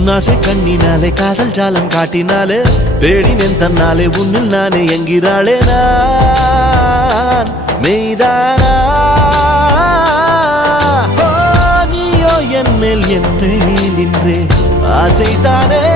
உன்னாசை கண்ணினாலே காதல் ஜாலம் காட்டினாலே தேடினேன் தன்னாலே உன்னில் நானே என்கிறாளே நான் மெய்தானா நீயோ என் மேல் என்றே நின்றே ஆசைதானே